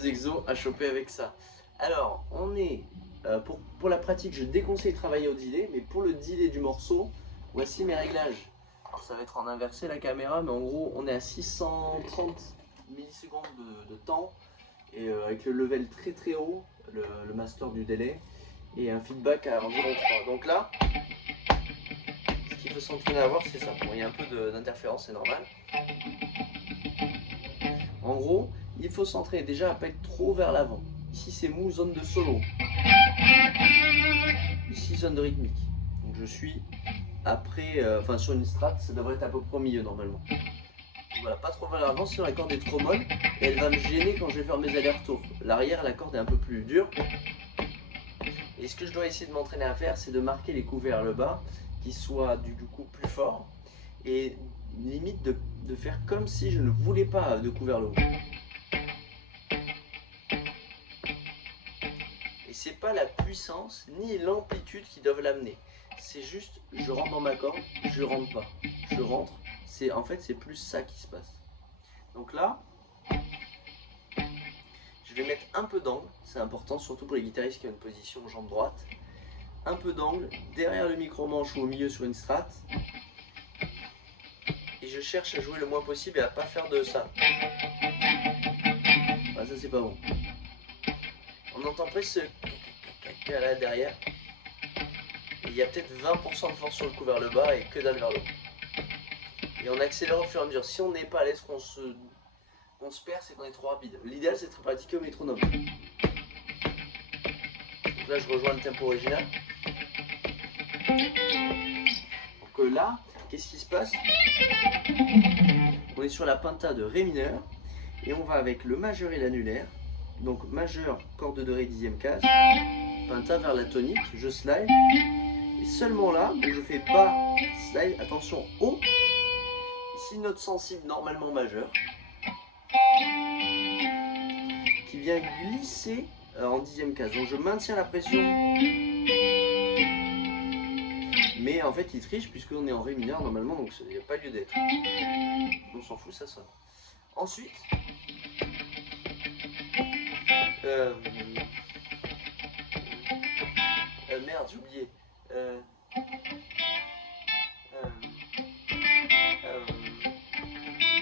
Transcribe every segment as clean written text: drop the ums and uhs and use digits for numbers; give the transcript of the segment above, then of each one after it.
2 exos à choper avec ça. Alors, on est, pour la pratique, je déconseille de travailler au delay, mais pour le delay du morceau, voici mes réglages. Alors, ça va être en inversé la caméra, mais en gros, on est à 630 millisecondes de temps, et avec le level très très haut, le master du délai, et un feedback à environ 3. Donc là, ce qu'il faut s'entraîner à avoir, c'est ça. Bon, il y a un peu d'interférence, c'est normal. En gros, il faut s'entraîner déjà à ne pas être trop vers l'avant. Ici, c'est mou, zone de solo. Ici, zone de rythmique. Donc je suis après, sur une strat, ça devrait être à peu près au milieu normalement. Donc voilà, pas trop vers l'avant, sinon la corde est trop molle et elle va me gêner quand je vais faire mes allers-retours. L'arrière, la corde est un peu plus dure. Et ce que je dois essayer de m'entraîner à faire, c'est de marquer les coups vers le bas, qui soient du coup plus forts, et limite de faire comme si je ne voulais pas de coups vers le haut. Et c'est pas la puissance ni l'amplitude qui doivent l'amener. C'est juste, je rentre dans ma corde, je rentre pas. Je rentre, en fait c'est plus ça qui se passe. Donc là, je vais mettre un peu d'angle, c'est important, surtout pour les guitaristes qui ont une position jambe droite. Un peu d'angle, derrière le micro-manche ou au milieu sur une strat. Et je cherche à jouer le moins possible et à pas faire de ça. Ah, ça c'est pas bon. On entend presque ce caca là derrière. Il y a peut-être 20% de force sur le coup vers le bas et que dalle vers le haut. Et on accélère au fur et à mesure. Si on n'est pas à l'aise, qu'on se perd, c'est qu'on est trop rapide. L'idéal, c'est de pratiquer au métronome. Donc là, je rejoins le tempo original. Donc là, qu'est-ce qui se passe? On est sur la penta de Ré mineur. Et on va avec le majeur et l'annulaire. Donc majeur, corde de Ré, 10e case. Penta vers la tonique, je slide. Et seulement là, où je fais bas, slide, attention, haut. Ici, note sensible normalement majeure, qui vient glisser en 10e case. Donc je maintiens la pression, mais en fait il triche puisqu'on est en Ré mineur normalement, donc il n'y a pas lieu d'être. On s'en fout, ça sonne. Ensuite, merde, j'ai oublié.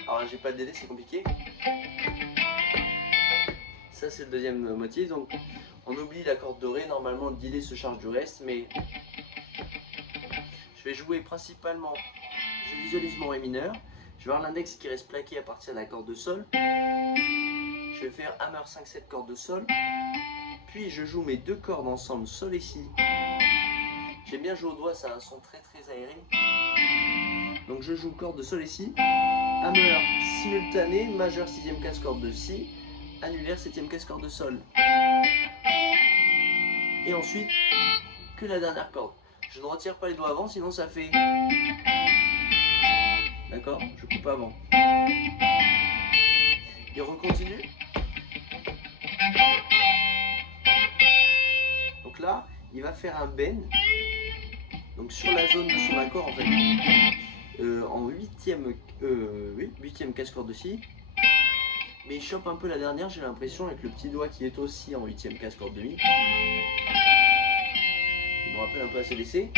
Alors là, j'ai pas de délai, c'est compliqué. Ça, c'est le deuxième motif. Donc, on oublie la corde de Ré. Normalement, le delay se charge du reste, mais je vais jouer principalement. Je visualise mon Ré mineur. Je vais avoir l'index qui reste plaqué à partir de la corde de Sol. Je vais faire hammer 5-7 cordes de Sol. Puis, je joue mes deux cordes ensemble, Sol et Si. J'aime bien jouer au doigt, ça a un son très très aéré. Donc, je joue corde de Sol et Si. Hammer simultané, majeur 6e case corde de Si. Annulaire 7e case corde de Sol. Et ensuite, que la dernière corde. Je ne retire pas les doigts avant, sinon ça fait... D'accord? Je coupe avant. Et on recontinue. Donc là, il va faire un bend. Donc sur la zone de son accord, en fait. En 8e case corde de Si. Mais il chope un peu la dernière, j'ai l'impression, avec le petit doigt qui est aussi en 8e case corde de Mi. Il me rappelle un peu ACDC.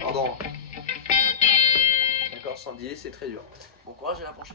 Pardon. D'accord, sans delay, c'est très dur. Bon courage à la prochaine.